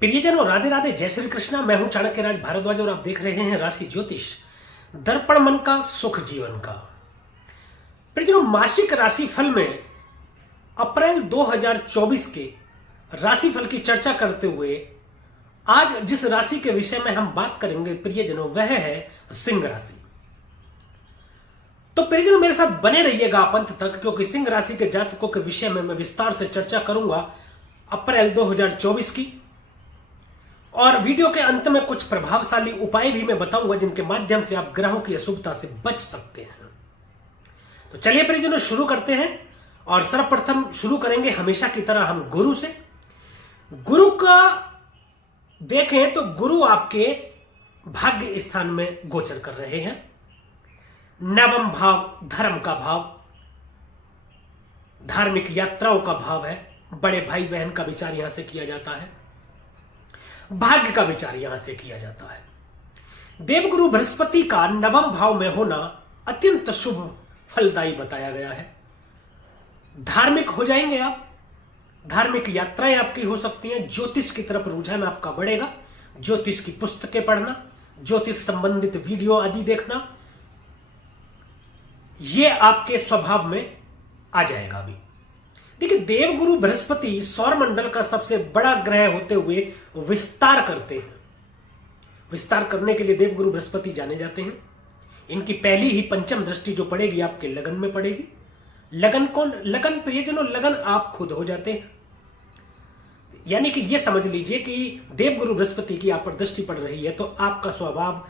प्रियजनों, राधे राधे, जय श्री कृष्णा। मैं हूं चाणक्य राज भारद्वाज और आप देख रहे हैं राशि ज्योतिष, दर्पण मन का, सुख जीवन का। प्रियजनों, मासिक राशिफल में अप्रैल 2024 के राशिफल की चर्चा करते हुए आज जिस राशि के विषय में हम बात करेंगे प्रियजनों, वह है सिंह राशि। तो प्रियजनों, मेरे साथ बने रहिएगा आप अंत तक, क्योंकि सिंह राशि के जातकों के विषय में मैं विस्तार से चर्चा करूंगा अप्रैल 2024 की। और वीडियो के अंत में कुछ प्रभावशाली उपाय भी मैं बताऊंगा जिनके माध्यम से आप ग्रहों की अशुभता से बच सकते हैं। तो चलिए प्रियजनों, शुरू करते हैं। और सर्वप्रथम शुरू करेंगे हमेशा की तरह हम गुरु से। गुरु का देखें तो गुरु आपके भाग्य स्थान में गोचर कर रहे हैं। नवम भाव धर्म का भाव, धार्मिक यात्राओं का भाव है। बड़े भाई बहन का विचार यहां से किया जाता है, भाग्य का विचार यहां से किया जाता है। देवगुरु बृहस्पति का नवम भाव में होना अत्यंत शुभ फलदायी बताया गया है। धार्मिक हो जाएंगे आप, धार्मिक यात्राएं आपकी हो सकती हैं। ज्योतिष की तरफ रुझान आपका बढ़ेगा। ज्योतिष की पुस्तकें पढ़ना, ज्योतिष संबंधित वीडियो आदि देखना, यह आपके स्वभाव में आ जाएगा। अभी देखिए, देवगुरु बृहस्पति सौर मंडल का सबसे बड़ा ग्रह होते हुए विस्तार करते हैं। विस्तार करने के लिए देवगुरु बृहस्पति जाने जाते हैं। इनकी पहली ही पंचम दृष्टि जो पड़ेगी आपके लगन में पड़ेगी। लगन कौन? लगन प्रियजनों, लगन आप खुद हो जाते हैं। यानी कि यह समझ लीजिए कि देवगुरु बृहस्पति की आप पर दृष्टि पड़ रही है तो आपका स्वभाव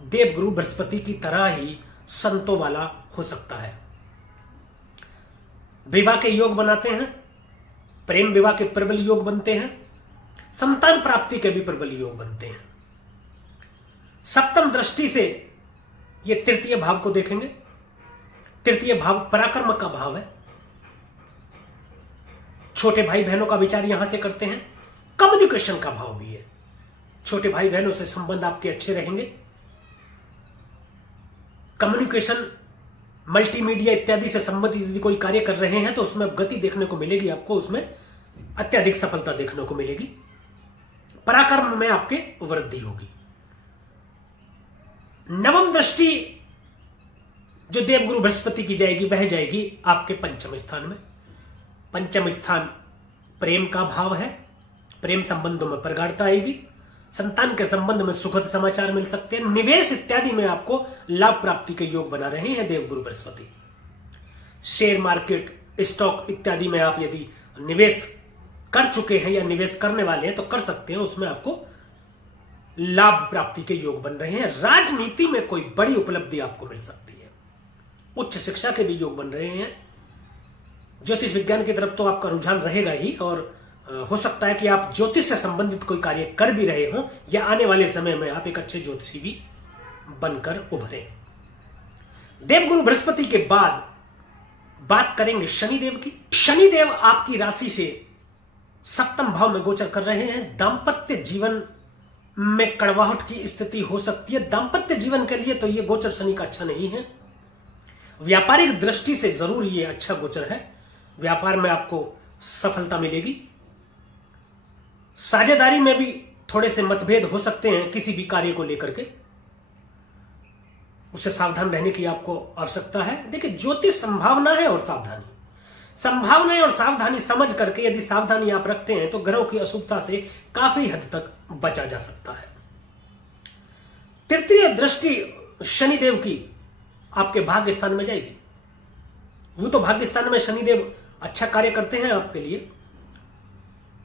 देवगुरु बृहस्पति की तरह ही संतों वाला हो सकता है। विवाह के योग बनाते हैं, प्रेम विवाह के प्रबल योग बनते हैं, संतान प्राप्ति के भी प्रबल योग बनते हैं। सप्तम दृष्टि से यह तृतीय भाव को देखेंगे। तृतीय भाव पराक्रम का भाव है। छोटे भाई बहनों का विचार यहां से करते हैं। कम्युनिकेशन का भाव भी है। छोटे भाई बहनों से संबंध आपके अच्छे रहेंगे। कम्युनिकेशन, मल्टीमीडिया इत्यादि से संबंधित यदि कोई कार्य कर रहे हैं तो उसमें गति देखने को मिलेगी आपको, उसमें अत्यधिक सफलता देखने को मिलेगी। पराक्रम में आपके वृद्धि होगी। नवम दृष्टि जो देवगुरु बृहस्पति की जाएगी वह जाएगी आपके पंचम स्थान में। पंचम स्थान प्रेम का भाव है। प्रेम संबंधों में प्रगाढ़ता आएगी। संतान के संबंध में सुखद समाचार मिल सकते हैं। निवेश इत्यादि में आपको लाभ प्राप्ति के योग बना रहे हैं देवगुरु बृहस्पति। शेयर मार्केट, स्टॉक इत्यादि में आप यदि निवेश कर चुके हैं या निवेश करने वाले हैं तो कर सकते हैं, उसमें आपको लाभ प्राप्ति के योग बन रहे हैं। राजनीति में कोई बड़ी उपलब्धि आपको मिल सकती है। उच्च शिक्षा के भी योग बन रहे हैं। ज्योतिष विज्ञान की तरफ तो आपका रुझान रहेगा ही, और हो सकता है कि आप ज्योतिष से संबंधित कोई कार्य कर भी रहे हो या आने वाले समय में आप एक अच्छे ज्योतिषी भी बनकर उभरे। देवगुरु बृहस्पति के बाद बात करेंगे शनिदेव की। शनिदेव आपकी राशि से सप्तम भाव में गोचर कर रहे हैं। दांपत्य जीवन में कड़वाहट की स्थिति हो सकती है। दांपत्य जीवन के लिए तो यह गोचर शनि का अच्छा नहीं है। व्यापारिक दृष्टि से जरूर यह अच्छा गोचर है। व्यापार में आपको सफलता मिलेगी। साझेदारी में भी थोड़े से मतभेद हो सकते हैं किसी भी कार्य को लेकर के, उससे सावधान रहने की आपको आवश्यकता है। देखिए, ज्योतिष संभावना है और सावधानी। संभावना और सावधानी समझ करके यदि सावधानी आप रखते हैं तो ग्रहों की अशुभता से काफी हद तक बचा जा सकता है। तृतीय दृष्टि शनिदेव की आपके भाग्य स्थान में जाएगी। यूं तो भाग्य स्थान में शनिदेव अच्छा कार्य करते हैं आपके लिए।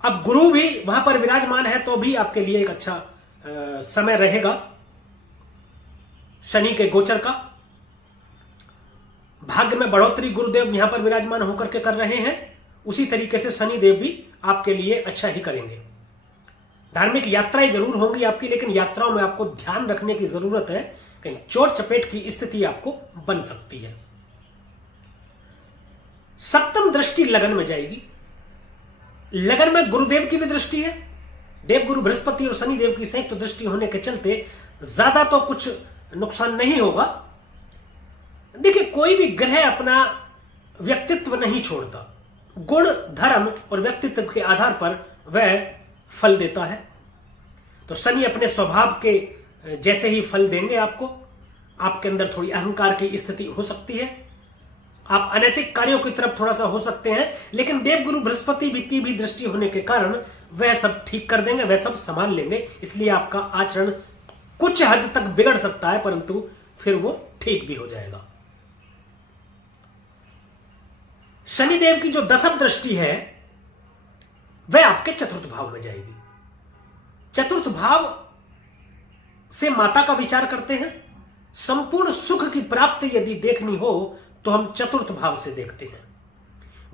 अब गुरु भी वहां पर विराजमान है तो भी आपके लिए एक अच्छा समय रहेगा शनि के गोचर का। भाग्य में बढ़ोतरी गुरुदेव यहां पर विराजमान होकर के कर रहे हैं। उसी तरीके से शनिदेव भी आपके लिए अच्छा ही करेंगे। धार्मिक यात्राएं जरूर होंगी आपकी, लेकिन यात्राओं में आपको ध्यान रखने की जरूरत है। कहीं चोट चपेट की स्थिति आपको बन सकती है। सप्तम दृष्टि लगन में जाएगी। लगन में गुरुदेव की भी दृष्टि है। देवगुरु बृहस्पति और शनिदेव की संयुक्त दृष्टि होने के चलते ज्यादा तो कुछ नुकसान नहीं होगा। देखिए, कोई भी ग्रह अपना व्यक्तित्व नहीं छोड़ता। गुण, धर्म और व्यक्तित्व के आधार पर वह फल देता है। तो शनि अपने स्वभाव के जैसे ही फल देंगे आपको। आपके अंदर थोड़ी अहंकार की स्थिति हो सकती है, आप अनैतिक कार्यों की तरफ थोड़ा सा हो सकते हैं, लेकिन देवगुरु बृहस्पति की भी दृष्टि होने के कारण वह सब ठीक कर देंगे, वह सब संभाल लेंगे। इसलिए आपका आचरण कुछ हद तक बिगड़ सकता है, परंतु फिर वो ठीक भी हो जाएगा। शनिदेव की जो दशम दृष्टि है वह आपके चतुर्थ भाव में जाएगी। चतुर्थ भाव से माता का विचार करते हैं। संपूर्ण सुख की प्राप्ति यदि देखनी हो तो हम चतुर्थ भाव से देखते हैं।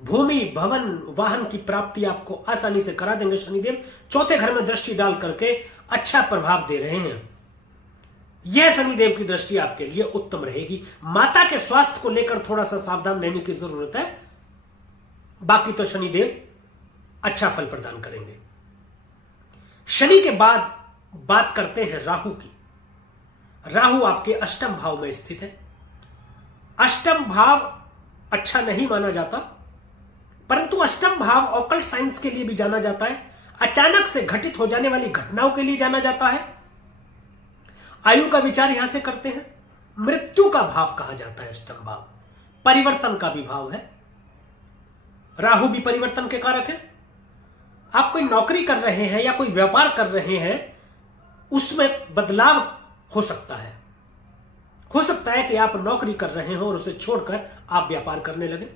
भूमि, भवन, वाहन की प्राप्ति आपको आसानी से करा देंगे शनिदेव। चौथे घर में दृष्टि डाल करके अच्छा प्रभाव दे रहे हैं। यह शनिदेव की दृष्टि आपके लिए उत्तम रहेगी। माता के स्वास्थ्य को लेकर थोड़ा सा सावधान रहने की जरूरत है, बाकी तो शनिदेव अच्छा फल प्रदान करेंगे। शनि के बाद बात करते हैं राहु की। राहु आपके अष्टम भाव में स्थित है। अष्टम भाव अच्छा नहीं माना जाता, परंतु अष्टम भाव ऑकल्ट साइंस के लिए भी जाना जाता है। अचानक से घटित हो जाने वाली घटनाओं के लिए जाना जाता है। आयु का विचार यहां से करते हैं। मृत्यु का भाव कहा जाता है अष्टम भाव। परिवर्तन का भी भाव है। राहु भी परिवर्तन के कारक है। आप कोई नौकरी कर रहे हैं या कोई व्यापार कर रहे हैं, उसमें बदलाव हो सकता है। हो सकता है कि आप नौकरी कर रहे हो और उसे छोड़कर आप व्यापार करने लगे,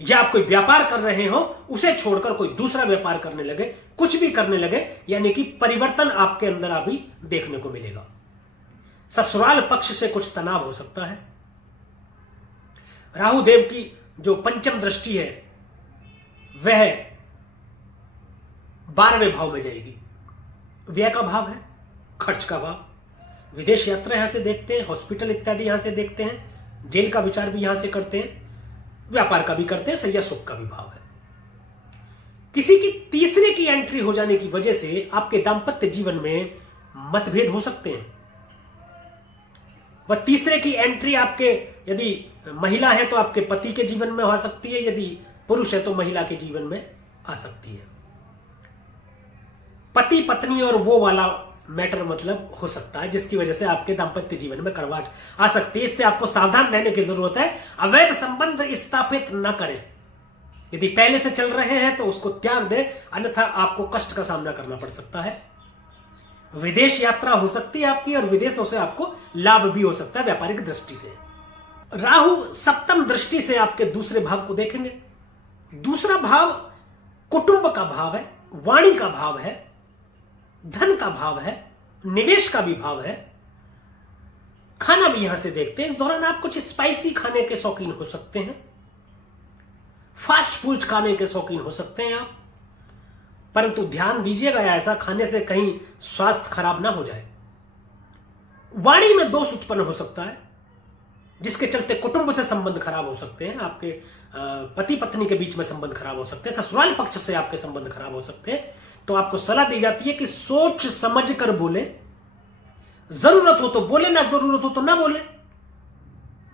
या आप कोई व्यापार कर रहे हो उसे छोड़कर कोई दूसरा व्यापार करने लगे, कुछ भी करने लगे, यानी कि परिवर्तन आपके अंदर अभी देखने को मिलेगा। ससुराल पक्ष से कुछ तनाव हो सकता है। राहु देव की जो पंचम दृष्टि है वह 12वें भाव में जाएगी। व्यय का भाव है, खर्च का भाव। विदेश यात्रा यहां से देखते हैं, हॉस्पिटल इत्यादि यहां से देखते हैं, जेल का विचार भी यहां से करते हैं, व्यापार का भी करते हैं, सैया सुख का भी भाव है। किसी की तीसरे की एंट्री हो जाने की वजह से आपके दांपत्य जीवन में मतभेद हो सकते हैं। वह तीसरे की एंट्री आपके, यदि महिला है तो आपके पति के जीवन में हो सकती है, यदि पुरुष है तो महिला के जीवन में आ सकती है। पति पत्नी और वो वाला मैटर मतलब हो सकता है, जिसकी वजह से आपके दांपत्य जीवन में कड़वाहट आ सकती है। इससे आपको सावधान रहने की जरूरत है। अवैध संबंध स्थापित न करें। यदि पहले से चल रहे हैं तो उसको त्याग दें, अन्यथा आपको कष्ट का सामना करना पड़ सकता है। विदेश यात्रा हो सकती है आपकी, और विदेशों से आपको लाभ भी हो सकता है व्यापारिक दृष्टि से। राहु सप्तम दृष्टि से आपके दूसरे भाव को देखेंगे। दूसरा भाव कुटुंब का भाव है, वाणी का भाव है, धन का भाव है, निवेश का भी भाव है, खाना भी यहां से देखते हैं। इस दौरान आप कुछ स्पाइसी खाने के शौकीन हो सकते हैं, फास्ट फूड खाने के शौकीन हो सकते हैं आप, परंतु ध्यान दीजिएगा ऐसा खाने से कहीं स्वास्थ्य खराब ना हो जाए। वाणी में दोष उत्पन्न हो सकता है, जिसके चलते कुटुंब से संबंध खराब हो सकते हैं, आपके पति पत्नी के बीच में संबंध खराब हो सकते हैं, ससुराल पक्ष से आपके संबंध खराब हो सकते हैं। तो आपको सलाह दी जाती है कि सोच समझ कर बोले। जरूरत हो तो बोले, ना जरूरत हो तो ना बोले,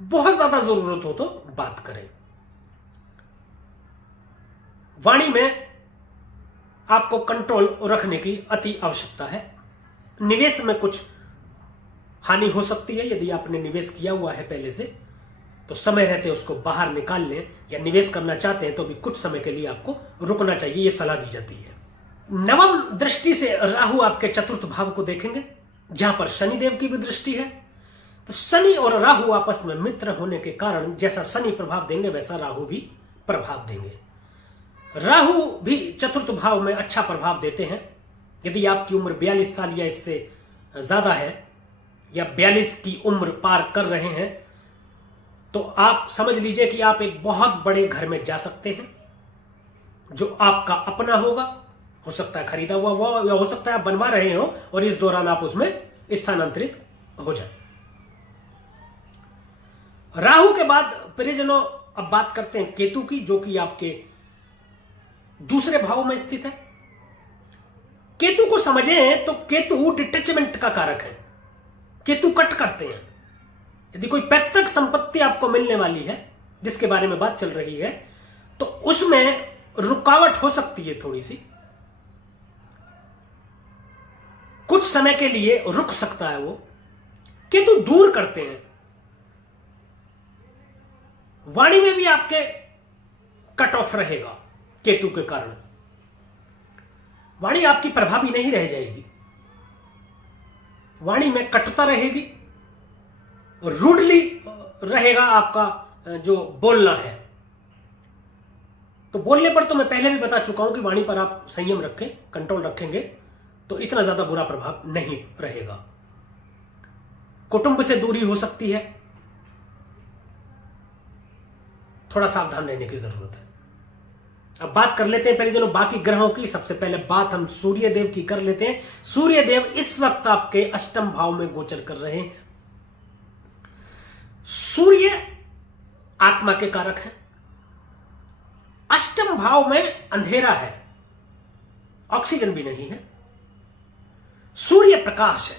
बहुत ज्यादा जरूरत हो तो बात करें। वाणी में आपको कंट्रोल रखने की अति आवश्यकता है। निवेश में कुछ हानि हो सकती है। यदि आपने निवेश किया हुआ है पहले से, तो समय रहते उसको बाहर निकाल लें, या निवेश करना चाहते हैं तो भी कुछ समय के लिए आपको रुकना चाहिए, यह सलाह दी जाती है। नवम दृष्टि से राहु आपके चतुर्थ भाव को देखेंगे, जहां पर शनिदेव की भी दृष्टि है। तो शनि और राहु आपस में मित्र होने के कारण जैसा शनि प्रभाव देंगे वैसा राहु भी प्रभाव देंगे। राहु भी चतुर्थ भाव में अच्छा प्रभाव देते हैं। यदि आपकी उम्र 42 साल या इससे ज्यादा है, या 42 की उम्र पार कर रहे हैं, तो आप समझ लीजिए कि आप एक बहुत बड़े घर में जा सकते हैं, जो आपका अपना होगा। हो सकता है खरीदा हुआ वो, या हो सकता है आप बनवा रहे हो और इस दौरान आप उसमें स्थानांतरित हो जाए। राहु के बाद प्रियजनों अब बात करते हैं केतु की, जो कि आपके दूसरे भाव में स्थित है। केतु को समझें तो केतु डिटैचमेंट का कारक है। केतु कट करते हैं। यदि कोई पैतृक संपत्ति आपको मिलने वाली है, जिसके बारे में बात चल रही है, तो उसमें रुकावट हो सकती है थोड़ी सी। समय के लिए रुक सकता है वो, केतु दूर करते हैं। वाणी में भी आपके कट ऑफ रहेगा केतु के कारण, वाणी आपकी प्रभावी नहीं रह जाएगी, वाणी में कटुता रहेगी, रूडली रहेगा आपका जो बोलना है। तो बोलने पर तो मैं पहले भी बता चुका हूं कि वाणी पर आप संयम रखें, कंट्रोल रखेंगे तो इतना ज्यादा बुरा प्रभाव नहीं रहेगा। कुटुंब से दूरी हो सकती है, थोड़ा सावधान रहने की जरूरत है। अब बात कर लेते हैं पहले जो बाकी ग्रहों की। सबसे पहले बात हम सूर्य देव की कर लेते हैं। सूर्य देव इस वक्त आपके अष्टम भाव में गोचर कर रहे हैं। सूर्य आत्मा के कारक है, अष्टम भाव में अंधेरा है, ऑक्सीजन भी नहीं है, सूर्य प्रकाश है।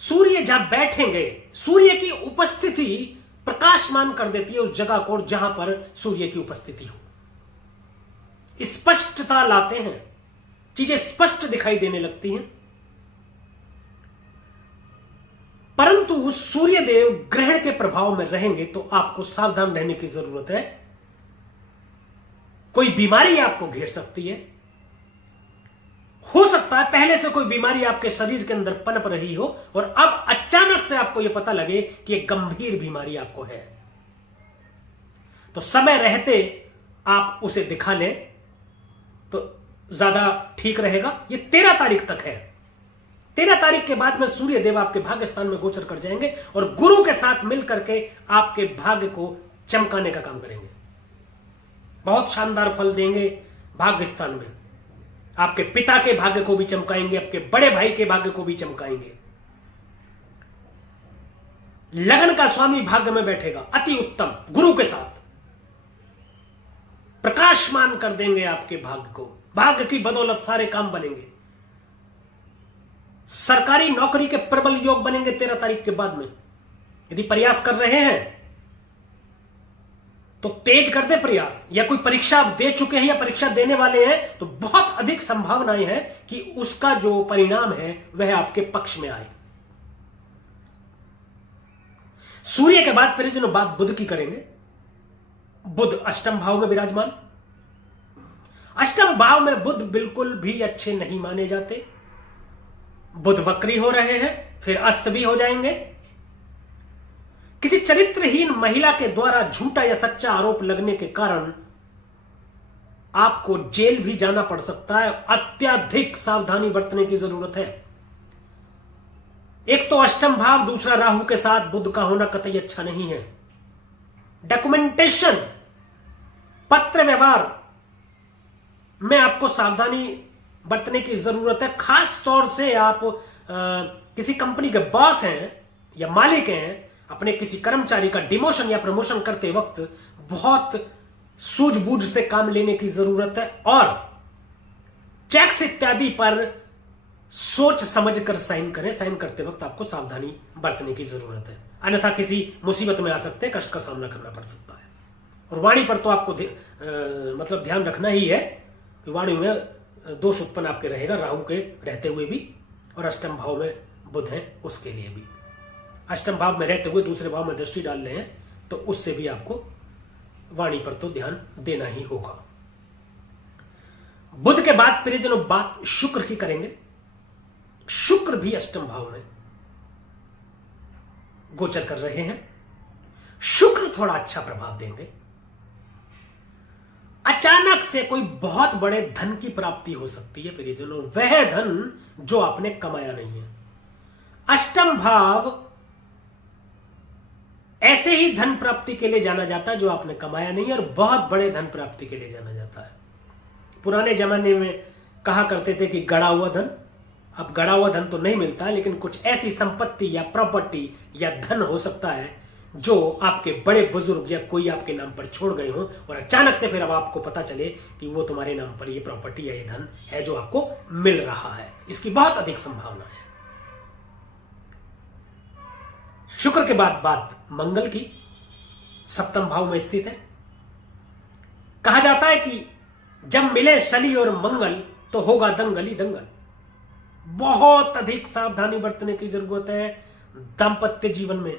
सूर्य जहां बैठेंगे, सूर्य की उपस्थिति प्रकाशमान कर देती है उस जगह को जहां पर सूर्य की उपस्थिति हो, स्पष्टता लाते हैं, चीजें स्पष्ट दिखाई देने लगती हैं। परंतु सूर्य देव ग्रहण के प्रभाव में रहेंगे तो आपको सावधान रहने की जरूरत है। कोई बीमारी आपको घेर सकती है, हो सकता है पहले से कोई बीमारी आपके शरीर के अंदर पनप रही हो और अब अचानक से आपको यह पता लगे कि एक गंभीर बीमारी आपको है, तो समय रहते आप उसे दिखा लें तो ज्यादा ठीक रहेगा। ये 13 तारीख तक है। 13 तारीख के बाद में सूर्य देव आपके भाग्य स्थान में गोचर कर जाएंगे और गुरु के साथ मिलकर के आपके भाग्य को चमकाने का काम करेंगे, बहुत शानदार फल देंगे भाग्य स्थान में। आपके पिता के भाग्य को भी चमकाएंगे, आपके बड़े भाई के भाग्य को भी चमकाएंगे। लगन का स्वामी भाग्य में बैठेगा, अति उत्तम, गुरु के साथ प्रकाशमान कर देंगे आपके भाग्य को। भाग्य की बदौलत सारे काम बनेंगे। सरकारी नौकरी के प्रबल योग बनेंगे 13 तारीख के बाद में। यदि प्रयास कर रहे हैं तो तेज कर दे प्रयास, या कोई परीक्षा आप दे चुके हैं या परीक्षा देने वाले हैं तो बहुत अधिक संभावनाएं हैं कि उसका जो परिणाम है वह आपके पक्ष में आए। सूर्य के बाद फिर जो बात बुध की करेंगे, बुध अष्टम भाव में विराजमान। अष्टम भाव में बुध बिल्कुल भी अच्छे नहीं माने जाते। बुध वक्री हो रहे हैं, फिर अस्त भी हो जाएंगे। किसी चरित्रहीन महिला के द्वारा झूठा या सच्चा आरोप लगने के कारण आपको जेल भी जाना पड़ सकता है। अत्यधिक सावधानी बरतने की जरूरत है। एक तो अष्टम भाव, दूसरा राहु के साथ बुध का होना कतई अच्छा नहीं है। डॉक्यूमेंटेशन, पत्र व्यवहार में आपको सावधानी बरतने की जरूरत है। खास तौर से आप किसी कंपनी के बॉस हैं या मालिक हैं, अपने किसी कर्मचारी का डिमोशन या प्रमोशन करते वक्त बहुत सूझबूझ से काम लेने की जरूरत है और चेक्स इत्यादि पर सोच समझकर साइन करें। साइन करते वक्त आपको सावधानी बरतने की जरूरत है, अन्यथा किसी मुसीबत में आ सकते हैं, कष्ट का सामना करना पड़ सकता है। और वाणी पर तो आपको मतलब ध्यान रखना ही है कि वाणी में दोष उत्पन्न आपके रहेगा, राहु के रहते हुए भी, और अष्टम भाव में बुध है उसके लिए भी। अष्टम भाव में रहते हुए दूसरे भाव में दृष्टि डाल रहे हैं तो उससे भी आपको वाणी पर तो ध्यान देना ही होगा। बुध के बाद प्रियजनों बात शुक्र की करेंगे। शुक्र भी अष्टम भाव में गोचर कर रहे हैं। शुक्र थोड़ा अच्छा प्रभाव देंगे। अचानक से कोई बहुत बड़े धन की प्राप्ति हो सकती है प्रियजनों, वह धन जो आपने कमाया नहीं है। अष्टम भाव ऐसे ही धन प्राप्ति के लिए जाना जाता है जो आपने कमाया नहीं है, और बहुत बड़े धन प्राप्ति के लिए जाना जाता है। पुराने जमाने में कहा करते थे कि गड़ा हुआ धन, अब गड़ा हुआ धन तो नहीं मिलता, लेकिन कुछ ऐसी संपत्ति या प्रॉपर्टी या धन हो सकता है जो आपके बड़े बुजुर्ग या कोई आपके नाम पर छोड़ गए हो और अचानक से फिर अब आपको पता चले कि वो तुम्हारे नाम पर ये प्रॉपर्टी या ये धन है जो आपको मिल रहा है। इसकी बहुत अधिक संभावना है। शुक्र के बाद बात मंगल की, सप्तम भाव में स्थित है। कहा जाता है कि जब मिले शनि और मंगल तो होगा दंगल ही दंगल। बहुत अधिक सावधानी बरतने की जरूरत है दाम्पत्य जीवन में।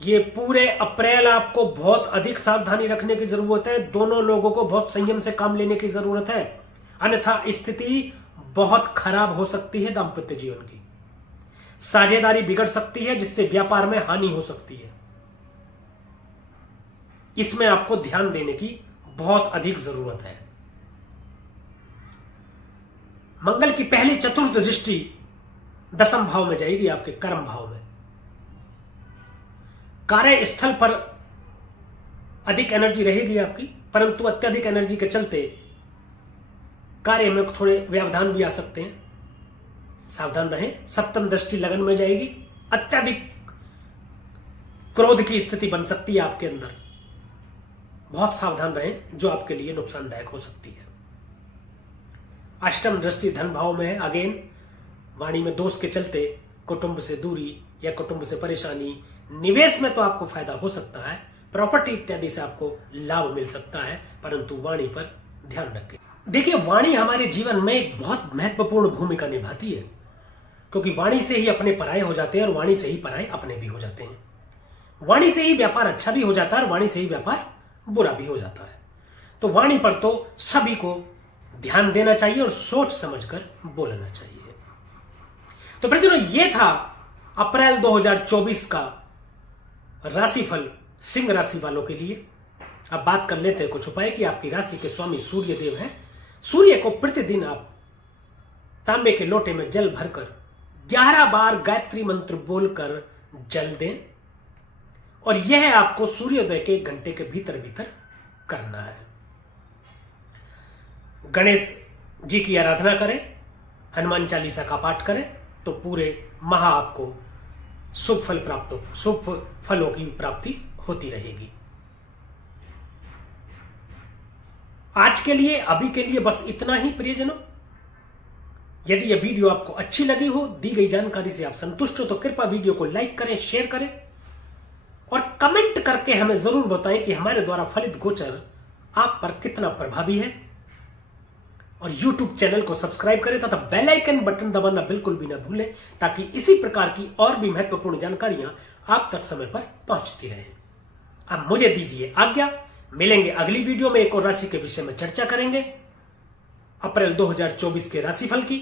ये पूरे अप्रैल आपको बहुत अधिक सावधानी रखने की जरूरत है। दोनों लोगों को बहुत संयम से काम लेने की जरूरत है, अन्यथा स्थिति बहुत खराब हो सकती है। दाम्पत्य जीवन की साझेदारी बिगड़ सकती है, जिससे व्यापार में हानि हो सकती है। इसमें आपको ध्यान देने की बहुत अधिक जरूरत है। मंगल की पहली चतुर्थ दृष्टि दसम भाव में जाएगी, आपके कर्म भाव में। कार्यस्थल पर अधिक एनर्जी रहेगी आपकी, परंतु अत्यधिक एनर्जी के चलते कार्य में थोड़े व्यवधान भी आ सकते हैं, सावधान रहें। सप्तम दृष्टि लगन में जाएगी, अत्यधिक क्रोध की स्थिति बन सकती है आपके अंदर, बहुत सावधान रहें, जो आपके लिए नुकसानदायक हो सकती है। अष्टम दृष्टि धन भाव में है, अगेन वाणी में दोष के चलते कुटुंब से दूरी या कुटुंब से परेशानी। निवेश में तो आपको फायदा हो सकता है, प्रॉपर्टी इत्यादि से आपको लाभ मिल सकता है, परंतु वाणी पर ध्यान रखें। देखिए, वाणी हमारे जीवन में एक बहुत महत्वपूर्ण भूमिका निभाती है, क्योंकि वाणी से ही अपने पराये हो जाते हैं और वाणी से ही पराये अपने भी हो जाते हैं। वाणी से ही व्यापार अच्छा भी हो जाता है और वाणी से ही व्यापार बुरा भी हो जाता है। तो वाणी पर तो सभी को ध्यान देना चाहिए और सोच समझकर बोलना चाहिए। तो प्रियजनों, ये था अप्रैल 2024 का राशिफल सिंह राशि वालों के लिए। अब बात कर लेते हैं कुछ उपाय कि आपकी राशि के स्वामी सूर्य देव हैं। सूर्य को प्रतिदिन आप तांबे के लोटे में जल भरकर 11 बार गायत्री मंत्र बोलकर जल दें, और यह आपको सूर्योदय के 1 घंटे के भीतर भीतर करना है। गणेश जी की आराधना करें, हनुमान चालीसा का पाठ करें, तो पूरे माह आपको शुभ फलों की प्राप्ति होती रहेगी। आज के लिए, अभी के लिए बस इतना ही प्रियजनों। यदि यह वीडियो आपको अच्छी लगी हो, दी गई जानकारी से आप संतुष्ट हो, तो कृपया वीडियो को लाइक करें, शेयर करें और कमेंट करके हमें जरूर बताएं कि हमारे द्वारा फलित गोचर आप पर कितना प्रभावी है। और YouTube चैनल को सब्सक्राइब करें तथा बेल आइकन बटन दबाना बिल्कुल भी ना भूलें, ताकि इसी प्रकार की और भी महत्वपूर्ण जानकारियां आप तक समय पर पहुंचती रहें। अब मुझे दीजिए आज्ञा, मिलेंगे अगली वीडियो में, एक और राशि के विषय में चर्चा करेंगे, अप्रैल 2024 के राशिफल की।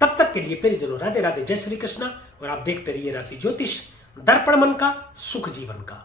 तब तक के लिए प्रियजनों, राधे राधे, जय श्री कृष्णा। और आप देखते रहिए राशि ज्योतिष, दर्पण मन का, सुख जीवन का।